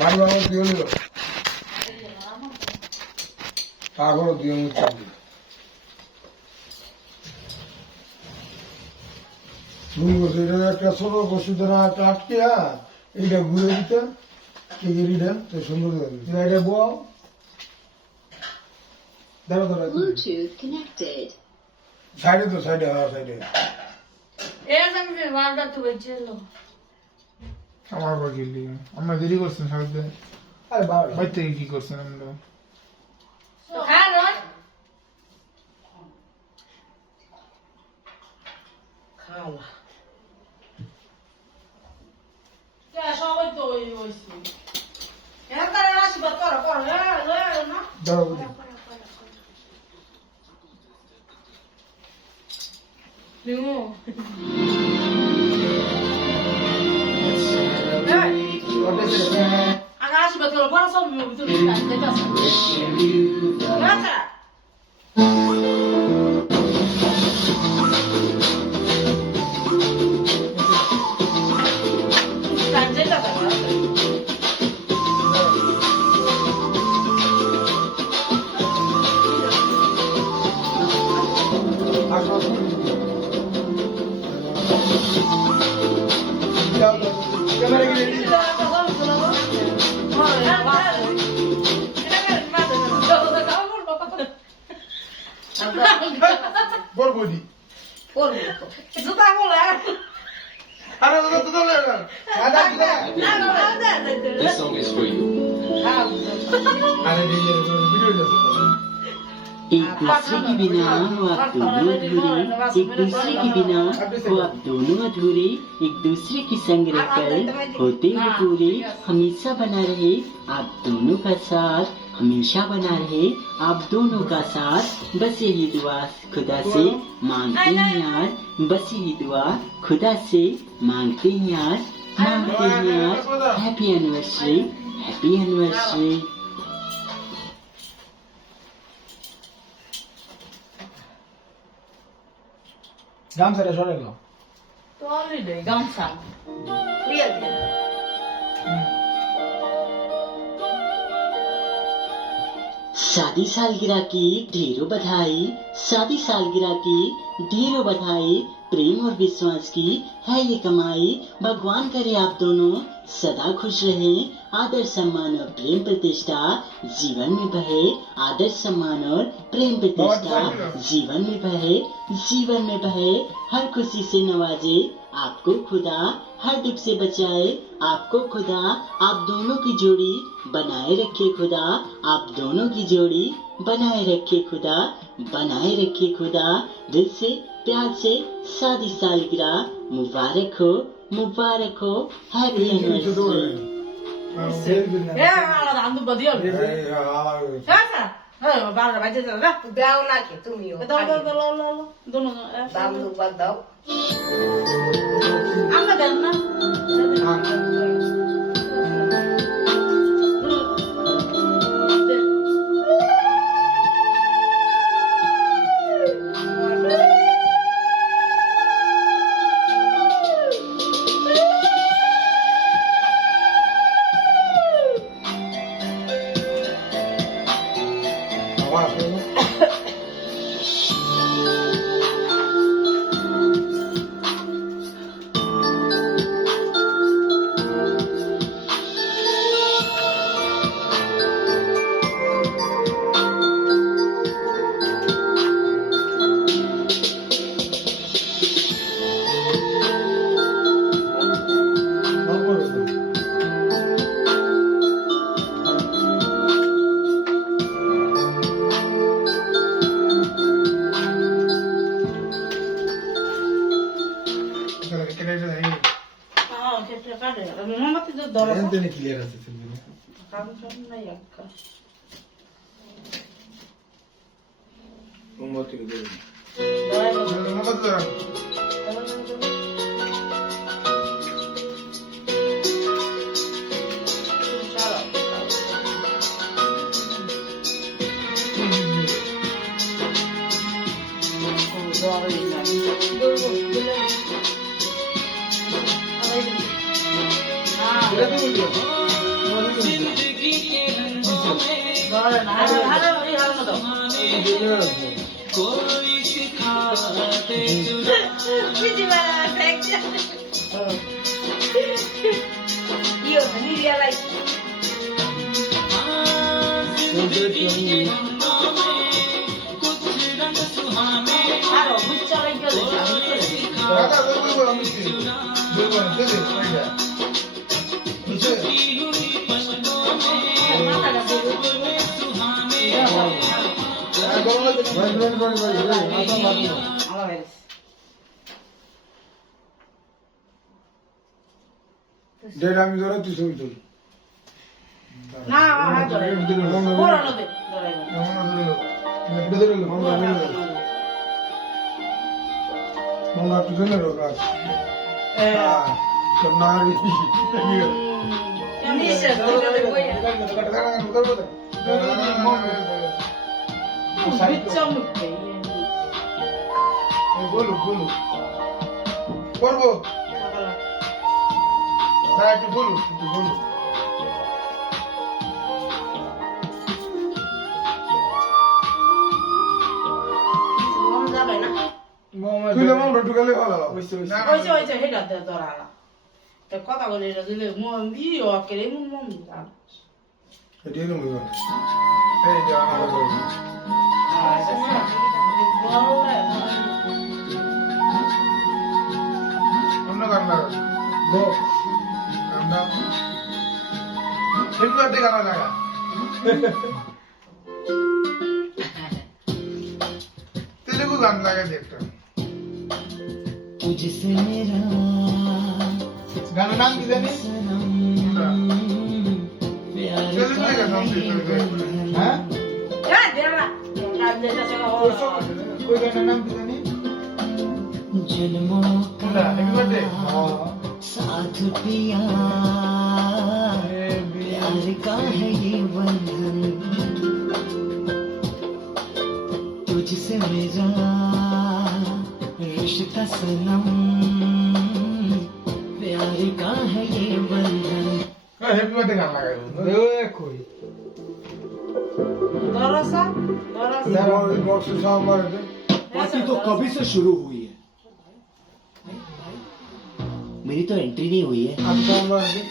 বাড়ি বাবা দিও নিল তারপরও দিও নিচ্ছে শুরু করছে এটা একটা ছোট বসুধরা একটা আটকে এইটা ঘুরে দিতে টিকিটা তো সুন্দর এটা বল ধরো ধরো Bluetooth connected. সাইডে তো সাইডে হ্যাঁ সাইডে আমার আবার গেলি আমরা দেরি করছেন সারাদিন আরে বাবা বাড়ি থেকে কি করছেন আমরা খাওয়া ধরো বুঝি ক্যামেরা কি রেডি বল বলি আরে দাদা তো চলে না দাদা This song is for you. আরে ভিডিও যাচ্ছে एक दूसरे के बिना हो आप दोनों अधूरे एक दूसरे के बिना हो आप दोनों अधूरे एक दूसरे की संग रहकर होते हुए पूरे हमेशा बना रहे आप दोनों का साथ हमेशा बना रहे आप दोनों का साथ बस यही दुआ खुदा से मांगते हैं यार बस यही दुआ खुदा से मांगते हैं यार हैप्पी एनिवर्सरी গামছাটা সরে গেল शादी सालगिरह की ढेरों बधाई शादी सालगिरह की ढेरों बधाई प्रेम और विश्वास की है ये कमाई भगवान करे आप दोनों सदा खुश रहे आदर सम्मान और प्रेम प्रतिष्ठा जीवन में बहे आदर सम्मान और प्रेम प्रतिष्ठा जीवन में बहे हर खुशी से नवाजे आपको खुदा हर दुख से बचाए आपको खुदा आप दोनों की जोड़ी बनाए रखे खुदा आप दोनों की जोड़ी बनाए रखे खुदा दिल से प्यार से शादी सालगिरह मुबारक हो हैप्पी एनिवर्सरी দাও নাকি তুমিও দাম দুবার দাও আমরা দেন না ক্লিয়ার আছে ডেট আমি ধরে তুই ছবি তুল না হাত ধরে পুরানো দে ধরে মামলা পিছনে রোগ আছে সব না নিশ্চয় ধরে বইয়া বিচ্ছা মুখে বলো বলো করবো হ্যাঁ একটু বলো একটু বলো মন যাবে না তুই মামলা ঢুকালে ভালো ওইছে হেডা দে ধরালা তো কথা বলে এটা দিলে মন দিও কেরে মন দিতা এটাই না মনে হয় এই যে আমার অন্য গান লাগা গো আমরা শিবগাতে গান লাগা তেলুগু গান লাগা দে একটা तुझसे मेरा গানের নাম কি জানি प्यार তেলুগু গান নাম কি হ্যাঁ হ্যাঁ দেবা কাজ যেটা সে ওই গানের নাম কি জানি जन्मों কোনটা হ্যাপি বার্থডে साथ पिया प्यार का है ये बंधन तुझसे मेरा रिश्ता सनम प्यार का है ये बंधन হ্যাপি বার্থডে গান লাগাই কই দরসা বক্স সামনে पार्टी तो कभी से शुरू हुई है मेरी तो एंट्री नहीं हुई है আমি সামনে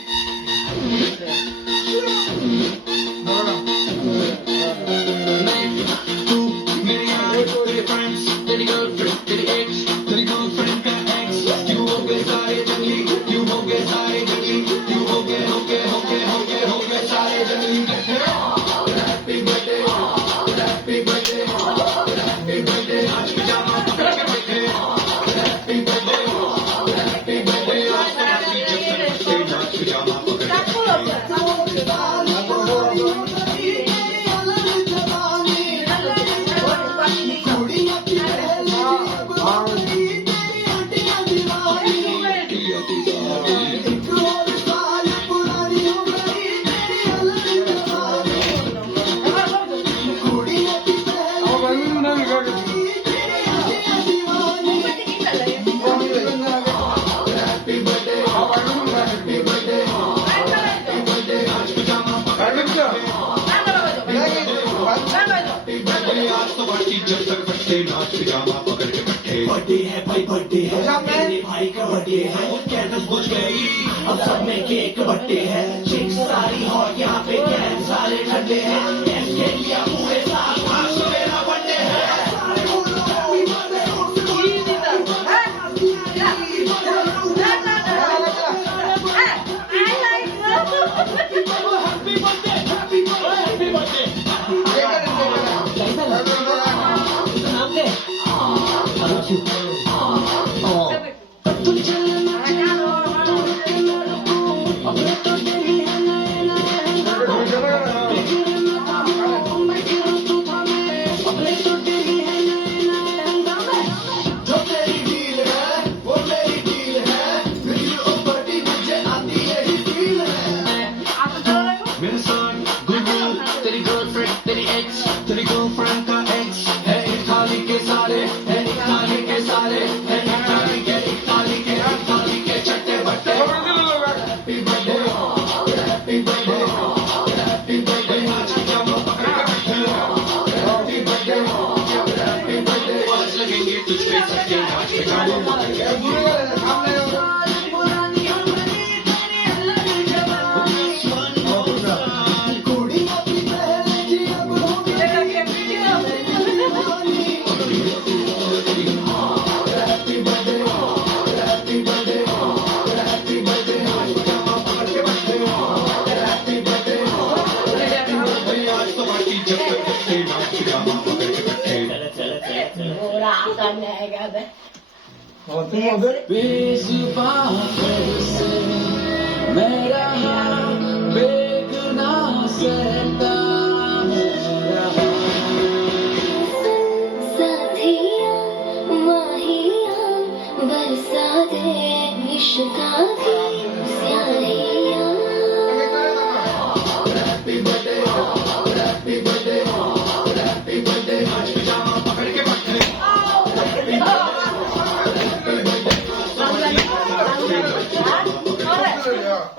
बर्थडे है भाई बर्थडे है मेरे भाई का बर्थडे है कैंडल्स बुझ गई अब सब में केक बर्थडे है चिक्स सारी हॉट यहाँ पे कैन सारे ठंडे हैं कैन लिया पूरे साल आज मेरा बर्थडे है আমার তুমি ওদের बेजुबान से मैं रहा बेगुनाह सहता मैं रहा साथिया माहिया बरसा दे इश्का की स्याहिया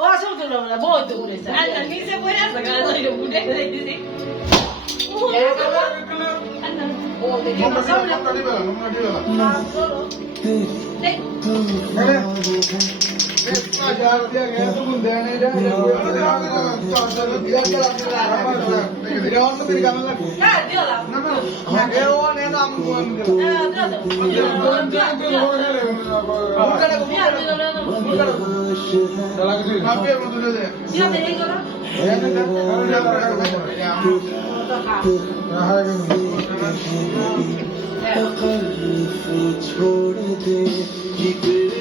ও সব তো না বহুত দূরে স্যার আচ্ছা নিচে পড়ে আছে গাছ হইলো বুড়ে করে দিছি ও দেখে সামনে হ্যাঁ দিলাম तकल्लुफ़ छोड़ दे जिक्र